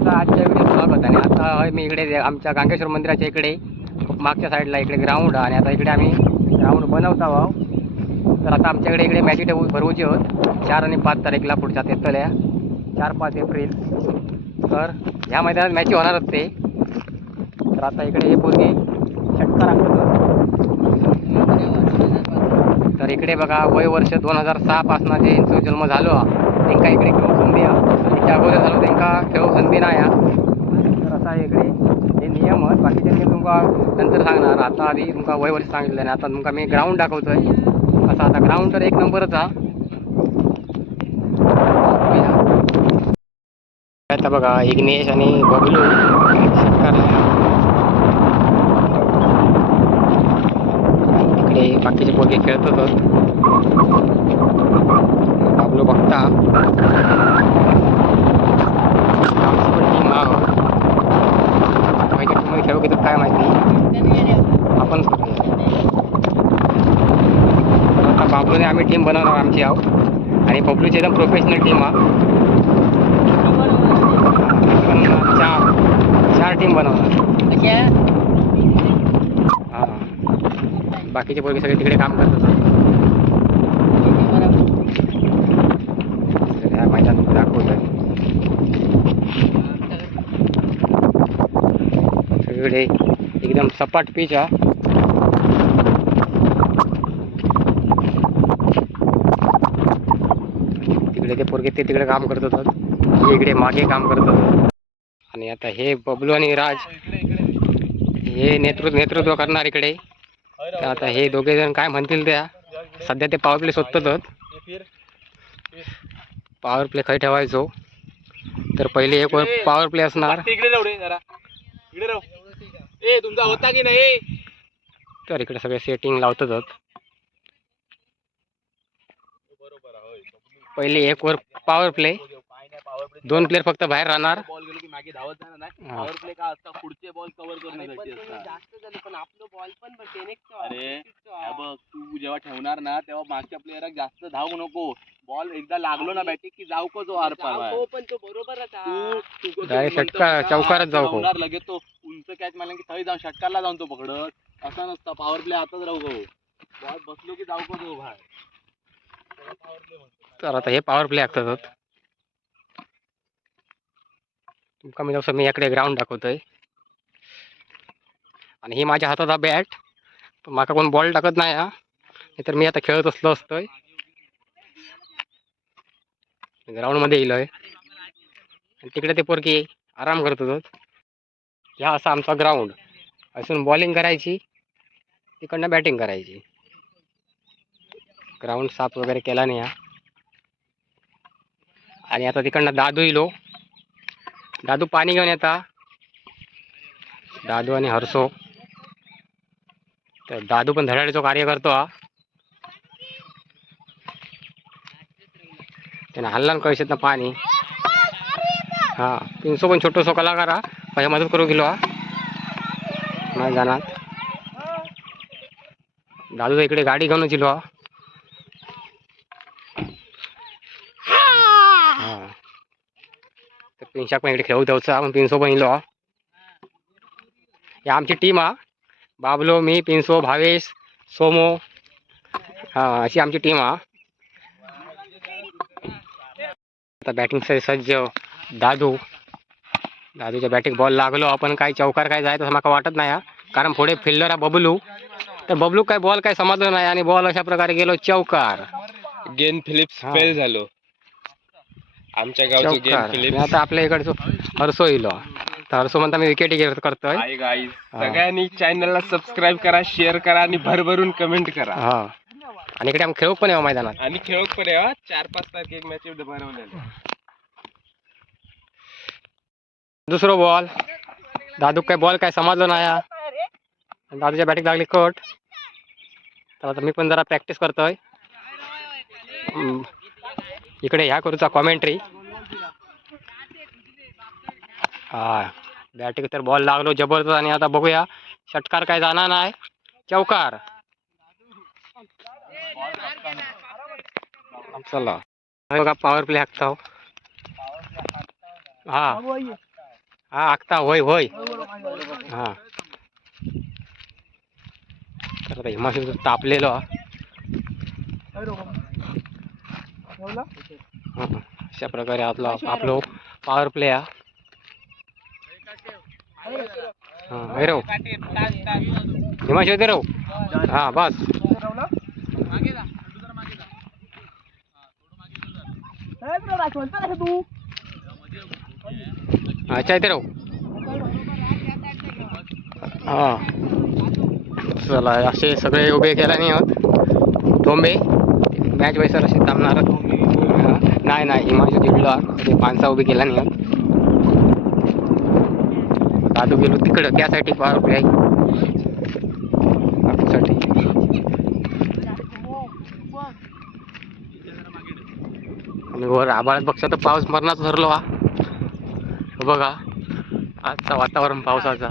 सगळ्यांचं आजच्या व्हिडिओ स्वागत. आणि आता मी इकडे आमच्या गांगेश्वर मंदिराच्या इकडे मागच्या साईडला इकडे ग्राउंड, आणि आता इकडे आम्ही ग्राउंड बनवत आहोत. तर आता आमच्याकडे इकडे मॅची भरवूची आहोत 4 आणि 5 तारीखला पुढच्या तेतल्या 4-5 एप्रिल. तर ह्या मैदानात मॅची होणारच ते. तर आता इकडे हे पोरगे षटकार आखतात. तर इकडे बघा वय वर्ष 2006 पासून जे जन्म झालो त्यांना इकडे खेळू संधी त्याच्या अगोदर झालो त्यांना खेळू संधी नाही. तर असा इकडे हे नियम आहेत. बाकीचे मी तुमका नंतर सांगणार. आता आधी तुमका वय वर्ष सांगितलं आणि आता तुमका मी ग्राउंड दाखवतोय. असा आता ग्राउंड तर एक नंबरच हा. आता बघा इग्नेश आणि बबलू इकडे बाकीचे पोरगे खेळत होत. बबलू बघता टीम खेळू घेतात काय माहिती. आपण आता बाबलूने आम्ही टीम बनवणार आमची आहो. आणि बबलूची एकदम प्रोफेशनल टीम हा. चार टीम बनवणार. हा बाकीचे पोरगे सगळे तिकडे काम करत असतात. मैदान दाखवतोय सगळीकडे एकदम सपाट पिच हा. तिकडे ते पोरगे ते तिकडे काम करत होतात, हे इकडे मागे काम करत होतात. आणि आता हे बबलू आणि राज हे नेतृत्व करणार इकडे. तर आता हे दोघे जण काय म्हणतील त्या. सध्या ते पॉवर प्ले शोधतात. पॉवर प्ले खाली ठेवायचो. तर पहिले एक पॉवर प्ले असणार. तुमचा होता की नाही. तर इकडे सगळे सेटिंग लावतात. पहिले एक वर पॉवर प्ले, 2 प्लेयर फक्त बाहेर राहणार. बॉल गेलो की मागे धावत जाणार नाही. पॉवर प्ले का असता पुढचे बॉल कव्हर करण्यासाठी असतात. जास्त झाले पण आपलं बॉल पण अरे बघ तू जेव्हा ठेवणार ना तेव्हा मागच्या प्लेयर जास्त धावू नको. बॉल एकदा लागलो ना बॅटिंग की जाऊ को जो आर पार हो. पण तो बरोबरच तू चौकारच जाऊ लगेच तो उंच कॅच मारला की थंय जाऊन षटकारला जाऊन तो पकडत असा नसता. पॉवर प्ले आताच राहू गो. बॉल बसलो की जाऊ को जो बाहेर. तर आता हे पॉवर प्ले असतात. कमी जास्त मी इकडे ग्राउंड दाखवतोय. आणि ही माझ्या हातात हा बॅट. माका कोण बॉल टाकत नाही हा. तर मी आता खेळत असतोय. ग्राउंड मध्ये येलोय. तिकडे ते पोरगी आराम करत होत. ह्या असा आमचा ग्राउंड असून बॉलिंग करायची, तिकडनं बॅटिंग करायची. ग्राउंड साफ वगैरे केला नाही हा. आणि आता तिकडनं दादू इलो. दादू पाणी घेऊन येता. दादू आणि हर्षो. तर दादू पण धडाडीचं कार्य करतो हा. त्याने हल्ला कळशीत ना पाणी. हा पिंसो पण छोटोसो कलाकार हा. माझ्या मदत करू गेलो हा मैदानात. दादू इकडे गाडी घेऊन चिलो हा. तर पिंशाक पण इकडे खेळू द्यायचा. पण पिंसो पण इलो हा. ही आमची टीम हा. बाबलो, मी, पिंसो, भावेश, सोमो, हा अशी आमची टीम हा. आता बॅटिंग सज्ज दादूच्या बॅटिंग बॉल लागलो आपण काही चौकार काय जाय तसं मला वाटत नाही हा. कारण पुढे फिल्डर हा बबलू. तर बबलू काय बॉल काय समजलं नाही आणि बॉल अशा प्रकारे गेलो चौकार. गेन फिलिप्स फेल झालो. आमच्या गावचं गेन फिलिप्स. आता आपल्या इकडचं हर्षो इलो. तर हर्षो म्हणता मी विकेट करतोय. सगळ्यांनी चॅनलला सबस्क्राईब करा, शेअर करा आणि भरभरून कमेंट करा. हा आणि इकडे आम्ही खेळू पण आहे मैदानात. आणि खेळू पण आहे. 4-5 तारखेक मॅच बनवलेली. दुसरा बॉल. दादू काय बॉल काय समजलं नाही. दादूच्या बॅटिंग लागली कट. तर आता मी पण जरा प्रॅक्टिस करतोय. इकडे ह्या करूचा कॉमेंट्री. हा बॅटिंग तर बॉल लागलो जबरदस्त. आणि आता बघूया षटकार काय जाणार नाही, चौकार. चला बघा पॉवर प्ले हाकताव. हा हा आखता होय होय हा. तर आता हिमाशू तापलेलो हा. अशा प्रकारे आपला आपलो पॉवर प्ले हा. भैरव हिमाशू येते राहू हा बस अच्छा येते राहू हा. चला असे सगळे उभे केला नाही आहोत तोंबे मॅच वैसर असे थांबणार नाही नाही हिमाचल जिल्हा ते पानसा उभी केला नाही आहोत. दादू गेलो तिकडं त्यासाठी पॉवर प्ले आहे आपल्यासाठी. आणि वर आभाळात बघता तर पाऊस मरणाच ठरलो हा. बघा आजचा वातावरण पावसाचा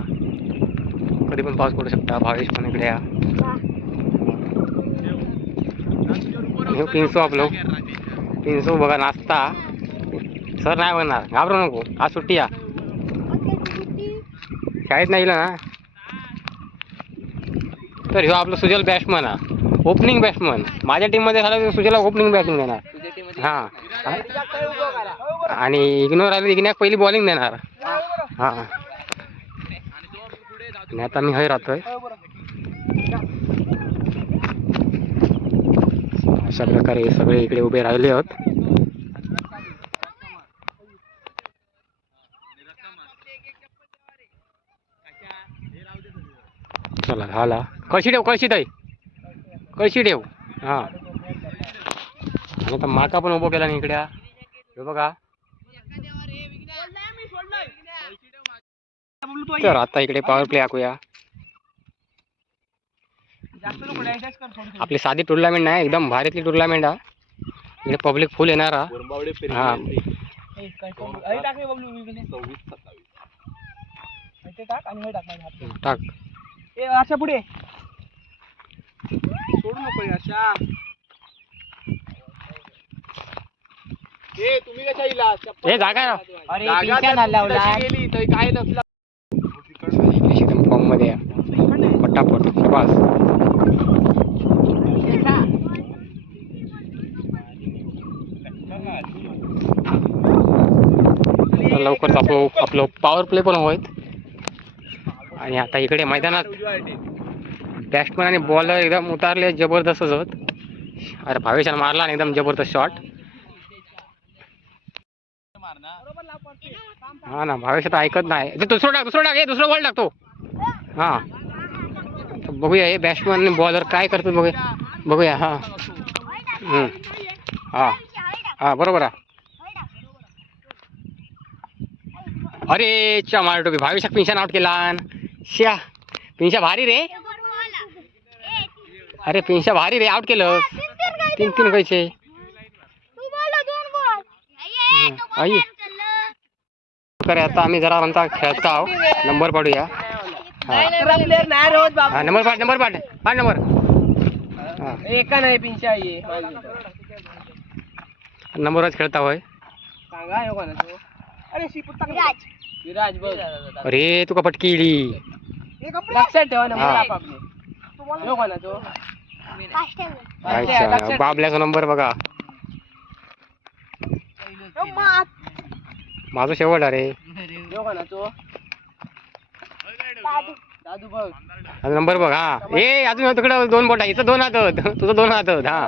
कधी पण पाऊस पडू शकता. भावेश पण इकडे या पिंचो आपलो पिंचो बघा नाचता सर नाही बघणार घाबरू नको आज सुट्टी या शाळेत नाही ना. तर ह्यो आपलं सुजल बॅट्समन हा ओपनिंग बॅट्समन माझ्या टीममध्ये झाला तर सुजलला ओपनिंग बॅटिंग देणार हां आणि इग्नोर आले इग्नॅक पहिली बॉलिंग देणार हां. आणि आता मी हय राहतोय अशा प्रकारे सगळे इकडे उभे राहिले आहोत. चला झाला कळशी ठेव कळशी ठेव हां. आणि आता माका पण उभं केला नाही इकडे हे बघा. तर आता इकडे पॉवर प्ले ऐकूया. आपली साधी टुर्नामेंट नाही एकदम भारीतली टुर्नामेंट हा. इकडे पब्लिक फुल येणार हा. टाक अशा पुढे सोडू नको अशा. तुम्ही कशा इला हे जागा अरे गेली तर काय नसला फॉर्म मध्ये पटापट शाबास. लवकरच आपलं पॉवर प्ले पण होईल. आणि आता इकडे मैदानात बॅट्समन आणि बॉलर एकदम उतारले जबरदस्तच होत. अरे भावेशाने मारला आणि एकदम जबरदस्त शॉट हा ना. भावेश आता ऐकत नाही दुसरं टाक हे दुसरं बॉल टाकतो हा. बघूया हे बॅट्समन आणि बॉलर काय करतो बघूया हा हा हा बरोबर आहे. अरे च्या मार टोपी भावेशा पिंशान आउट केला श्या. पिंशा भारी रे अरे पिंशा भारी रे आउट केलं 3-3 कैसे आई. करे आता आम्ही जरा म्हणता खेळता आहो नंबर पाडूया नंबर पाठ नंबर एका नाही पिंशा नंबरच खेळता होय. सांगा अरे विराज बघ अरे तुका पटकीली लक्षात ठेवा नंबर अच्छा बाबल्याचा नंबर बघा माझा शेवट अरे नंबर बघ हा. ए अजून तिकडे 2 बोट आहे इथं 2 हात तुझं 2 हात हा.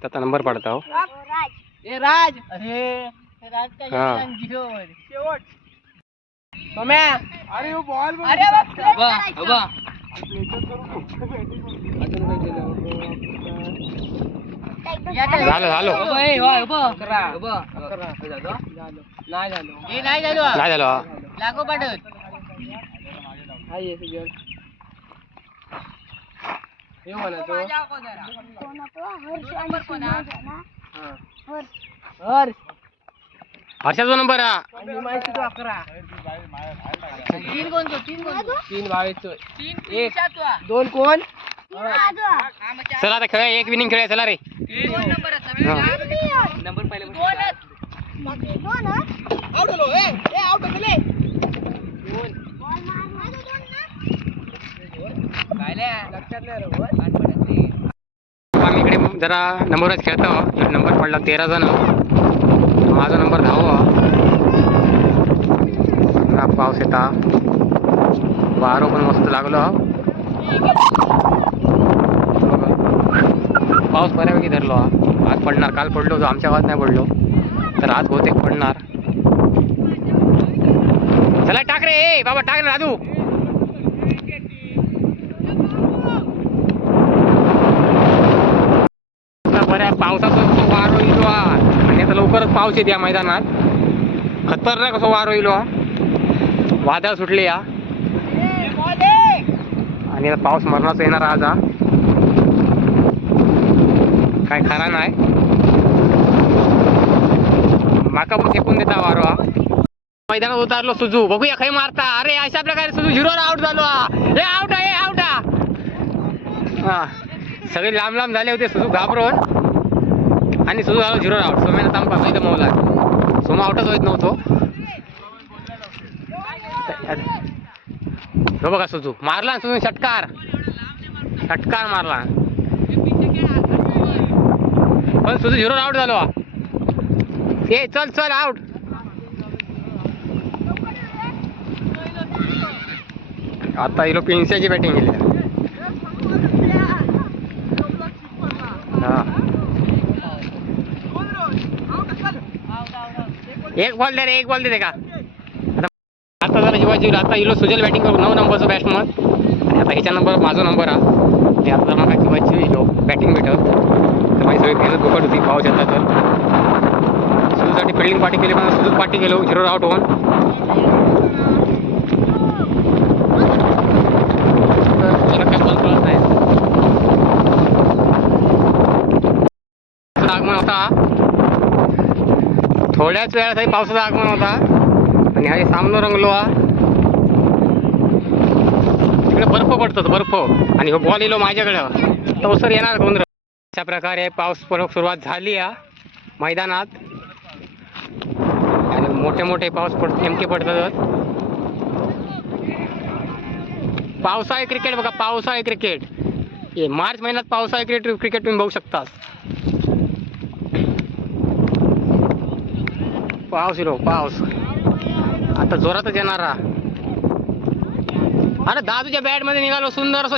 त्याचा नंबर पाडता हो राज अरे अरे बॉल झालं नाही झालं लागो पाठवत हर्षाचा नंबर हा 3 भावेच 2 कोण चला आता खेळा, एक विनिंग खेळा, चला रे. हा. नंबर पहिले आम्ही इकडे जरा नंबरच खेळतो. नंबर पडला 13 जण, माझा नंबर 10वा. पाऊस येता, वारो पण मस्त लागलो. पाऊस बऱ्यापैकी धरलो. आज पडणार, काल पडलो होतो, आमच्या गावात नाही पडलो, तर आज बहुतेक पडणार. चला टाक रे, ए बाबा टाक ना राजू. बऱ्या पावसाचा वारो येलो आणि आता लवकरच पाऊस येते या मैदानात. खतरनाक असं वारो येलो, वादळ सुटले या, आणि आता पाऊस मरणाचा येणार आज. काय खरा नाही, माका पण फेकून देता वारो. मैदानात उतारलो सुजू, बघूया खै मारता. अरे अशा प्रकारे सुजू 0 आउट झालो. हे आउट आहे, आउट. हा, सगळे लांब लांब झाले होते सुजू घाबरून, आणि सुजू झालो 0 आउट. सोम्यानं तांबा माहिती मौला, सोमा आउटच होत नव्हतो. हो बघा सुजू मारला, सुजू षटकार मारला, पण सुजू 0 आउट झालो. ए चल चल आउट. आता इलो पिन्स्याची बॅटिंग केली. हा, एक बॉल दे रे, एक बॉल दे का. आता जरा जीवाची, आता इलो सुजल बॅटिंग करू, 9 नंबरचं बॅट्समन, आणि आता ह्याच्या नंबर माझा नंबर हा. आणि आता मला जीवाची इलो बॅटिंग भेटत, तर माझी सगळी मेहनत दुखत होती पाऊस येता. तर सुजूसाठी फिल्डिंग पार्टी केली, पण सुजूच पार्टी गेलो 0 आउट होऊन. काय बॉल कळत नाही. आगमन होता, थोड्याच वेळासाठी पावसाचं आगमन होता, आणि हा सामना रंगलो. तिकडे बर्फ पडतो, बर्फ, आणि बॉल येलो माझ्याकडं, तो सर येणार 2 रन. अशा प्रकारे पाऊस सुरुवात झाली या मैदानात, आणि मोठे मोठे पाऊस नेमके पडतात. पावसाळी क्रिकेट बघा, पावसाळी क्रिकेट, हे मार्च महिन्यात पावसाळी क्रिकेट तुम्ही बघू शकता. पाऊस येलो, पाऊस आता जोरातच येणार. अरे दादूच्या बॅट मध्ये निघालो, सुंदर असं